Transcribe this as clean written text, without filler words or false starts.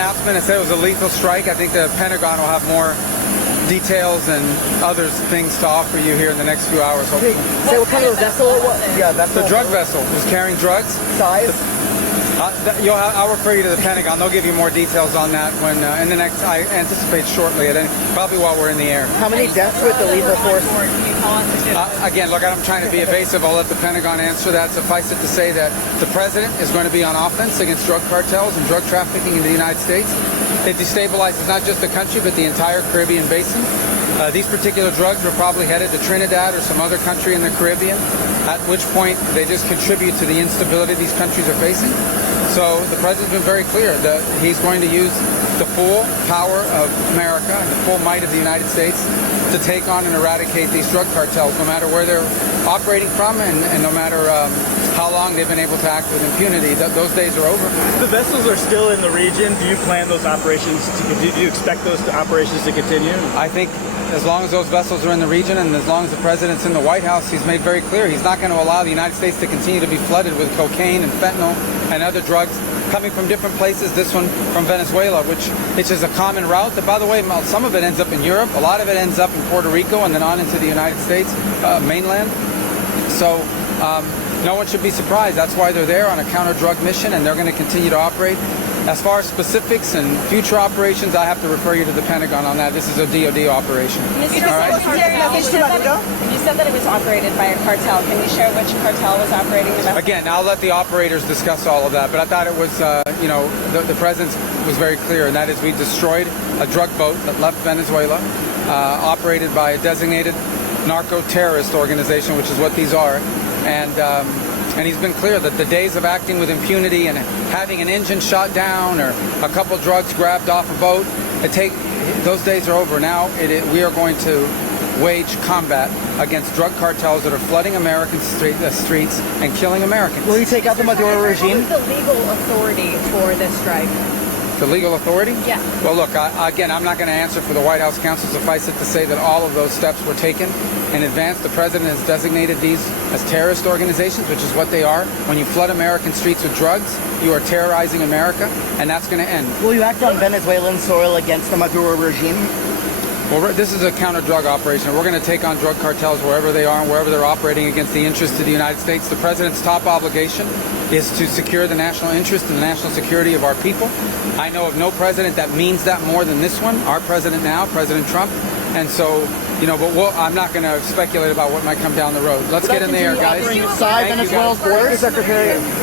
announcement. It said it was a lethal strike. I think the Pentagon will have more details and other things to offer you here in the next few hours, hopefully. Say what kind of vessel it was? Yeah, vessel. The drug vessel was carrying drugs. Size? I'll refer you to the Pentagon. They'll give you more details on that when in the next. I anticipate shortly, probably while we're in the air. How many deaths with the lethal force? Again, look, I'm trying to be evasive. I'll let the Pentagon answer that. Suffice it to say that the president is going to be on offense against drug cartels and drug trafficking in the United States. It destabilizes not just the country, but the entire Caribbean basin. These particular drugs were probably headed to Trinidad or some other country in the Caribbean, at which point they just contribute to the instability these countries are facing. So the president's been very clear that he's going to use the full power of America and the full might of the United States to take on and eradicate these drug cartels, no matter where they're operating from and no matter how long they've been able to act with impunity. Those days are over. The vessels are still in the region. Do you plan those operations to continue? Do you expect those operations to continue? I think as long as those vessels are in the region and as long as the president's in the White House, he's made very clear he's not going to allow the United States to continue to be flooded with cocaine and fentanyl and other drugs coming from different places. This one from Venezuela, which is a common route. That, by the way, some of it ends up in Europe. A lot of it ends up in Puerto Rico and then on into the United States mainland. So no one should be surprised. That's why they're there on a counter-drug mission, and they're going to continue to operate. As far as specifics and future operations, I have to refer you to the Pentagon on that. This is a DoD operation. You said that it was operated by a cartel. Can you share which cartel was operating the vessel? Again, I'll let the operators discuss all of that, but I thought it was, the president was very clear, and that is we destroyed a drug boat that left Venezuela, operated by a designated narco-terrorist organization, which is what these are, and he's been clear that the days of acting with impunity and having an engine shot down or a couple drugs grabbed off a boat, those days are over. Now we are going to wage combat against drug cartels that are flooding American streets and killing Americans. Will you take out the Maduro regime? What is the legal authority for this strike? The legal authority? Yeah. Well, look, again, I'm not going to answer for the White House counsel. Suffice it to say that all of those steps were taken in advance. The president has designated these as terrorist organizations, which is what they are. When you flood American streets with drugs, you are terrorizing America, and that's going to end. Will you act on Venezuelan soil against the Maduro regime? Well, this is a counter-drug operation. We're going to take on drug cartels wherever they are and wherever they're operating against the interests of the United States. The president's top obligation is to secure the national interest and the national security of our people. I know of no president that means that more than this one, our president now, President Trump. And so, but I'm not going to speculate about what might come down the road. Let's get in the air, guys. Inside Venezuela's borders, Secretary.